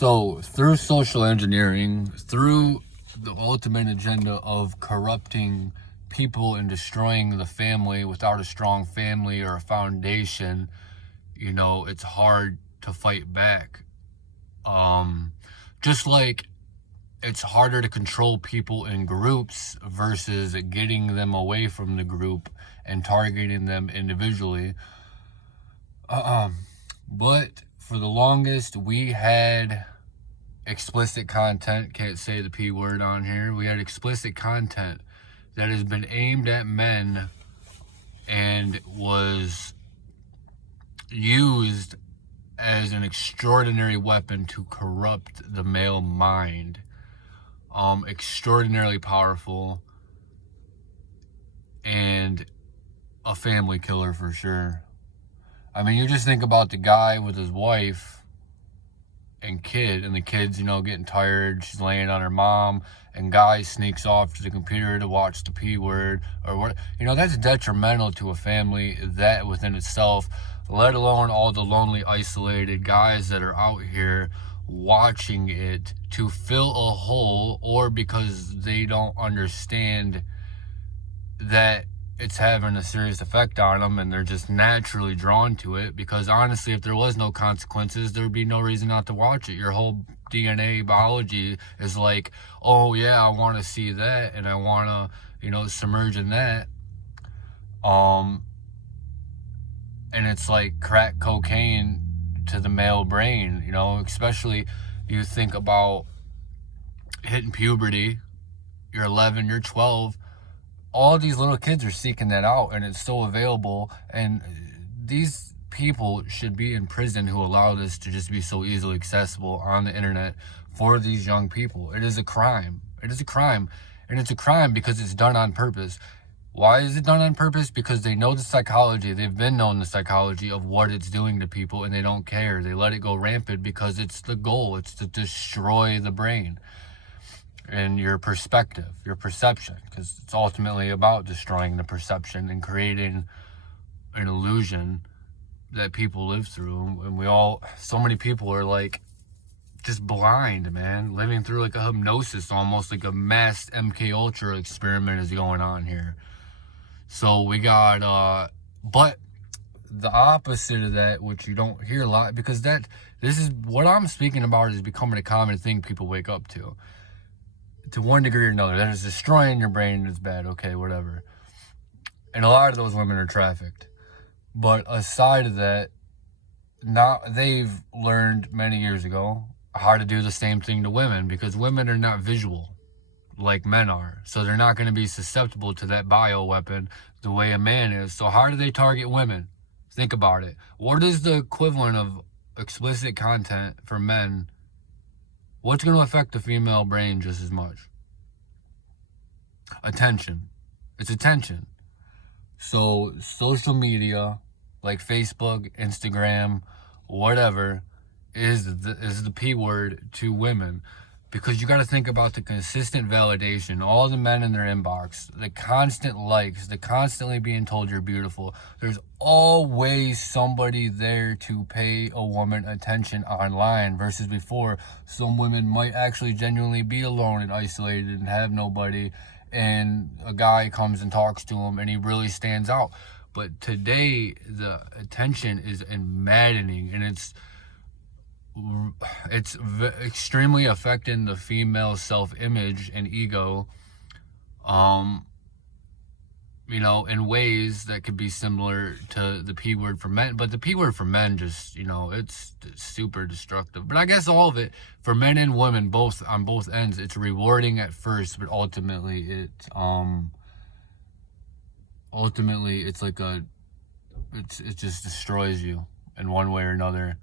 So, through social engineering, through the ultimate agenda of corrupting people and destroying the family without a strong family or a foundation, it's hard to fight back. Just like it's harder to control people in groups versus getting them away from the group and targeting them individually. But for the longest, we had explicit content. Can't say the P word on here. We had explicit content that has been aimed at men and was used as an extraordinary weapon to corrupt the male mind. Extraordinarily powerful and a family killer for sure. I mean, you just think about the guy with his wife and kid, and the kid's, getting tired. She's laying on her mom, and guy sneaks off to the computer to watch the P word or what. That's detrimental to a family, that within itself, let alone all the lonely, isolated guys that are out here watching it to fill a hole, or because they don't understand that it's having a serious effect on them and they're just naturally drawn to it. Because honestly, if there was no consequences, there'd be no reason not to watch it. Your whole DNA biology is like, oh yeah, I want to see that and I want to, submerge in that. And it's like crack cocaine to the male brain, especially you think about hitting puberty, you're 11, you're 12, all these little kids are seeking that out, and it's so available, and these people should be in prison who allow this to just be so easily accessible on the internet for these young people. It is a crime. It is a crime, and it's a crime because it's done on purpose. Why is it done on purpose? Because they know the psychology. They've been known the psychology of what it's doing to people, and they don't care. They let it go rampant because it's the goal. It's to destroy the brain and your perspective, your perception, because it's ultimately about destroying the perception and creating an illusion that people live through. And so many people are like just blind, man, living through like a hypnosis, almost like a mass MK Ultra experiment is going on here. So we got, but the opposite of that, which you don't hear a lot, because this is what I'm speaking about, is becoming a common thing people wake up to one degree or another. That is destroying your brain. It's bad. Okay, whatever. And a lot of those women are trafficked. But aside of that, they've learned many years ago how to do the same thing to women, because women are not visual like men are. So they're not going to be susceptible to that bioweapon the way a man is. So how do they target women? Think about it. What is the equivalent of explicit content for men? What's going to affect the female brain just as much? Attention. It's attention. So social media like Facebook, Instagram, whatever, is the P word to women. Because you got to think about the consistent validation, all the men in their inbox, the constant likes, the constantly being told you're beautiful. There's always somebody there to pay a woman attention online, versus before, some women might actually genuinely be alone and isolated and have nobody, and a guy comes and talks to him and he really stands out. But today, the attention is maddening, and it's extremely affecting the female self-image and ego, in ways that could be similar to the P word for men. But the P word for men just, it's super destructive. But I guess all of it, for men and women, both on both ends, it's rewarding at first, but ultimately it just destroys you in one way or another.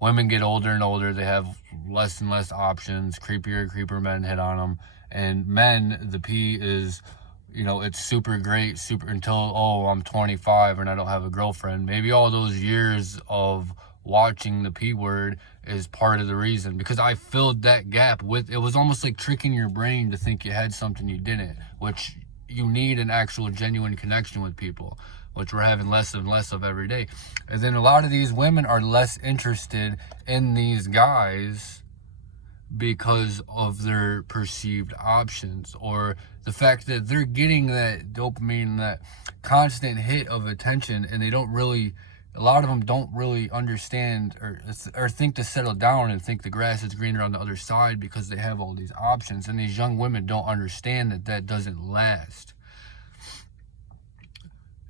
Women get older and older. They have less and less options. Creeper men hit on them. And men, the P is, it's super great, until, I'm 25 and I don't have a girlfriend. Maybe all those years of watching the P word is part of the reason. Because I filled that gap it was almost like tricking your brain to think you had something you didn't. Which you need an actual genuine connection with people, which we're having less and less of every day. And then a lot of these women are less interested in these guys because of their perceived options, or the fact that they're getting that dopamine, that constant hit of attention, and they don't really, a lot of them don't really understand or think to settle down and think the grass is greener on the other side, because they have all these options. And these young women don't understand that that doesn't last.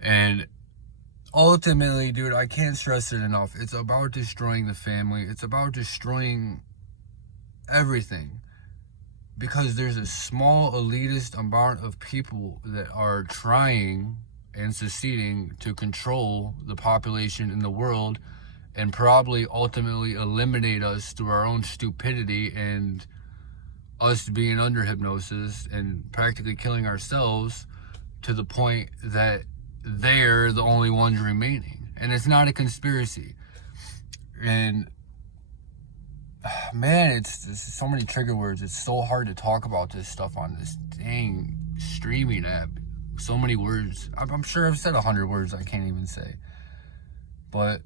And ultimately, dude, I can't stress it enough. It's about destroying the family. It's about destroying everything. Because there's a small elitist amount of people that are trying and succeeding to control the population in the world, and probably ultimately eliminate us through our own stupidity and us being under hypnosis and practically killing ourselves, to the point that they're the only ones remaining. And it's not a conspiracy. And man, it's so many trigger words. It's so hard to talk about this stuff on this dang streaming app. So many words. I'm sure I've said 100 words I can't even say. But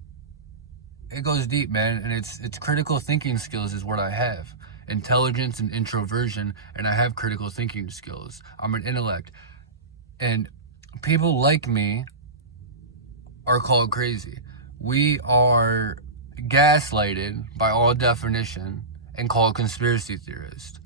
it goes deep, man. And it's critical thinking skills is what I have. Intelligence and introversion, and I have critical thinking skills. I'm an intellect. And people like me are called crazy. We are gaslighted by all definition and called conspiracy theorists.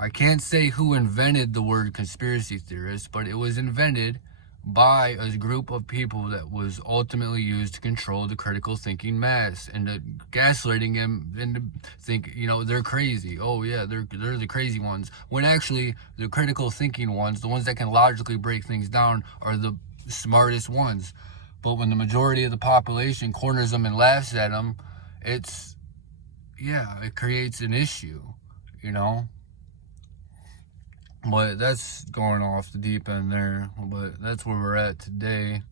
I can't say who invented the word conspiracy theorist, but it was invented by a group of people that was ultimately used to control the critical thinking mass, and gaslighting them into think, they're crazy. Oh yeah, they're the crazy ones. When actually the critical thinking ones, the ones that can logically break things down, are the smartest ones. But when the majority of the population corners them and laughs at them, it creates an issue, But that's going off the deep end there. But that's where we're at today.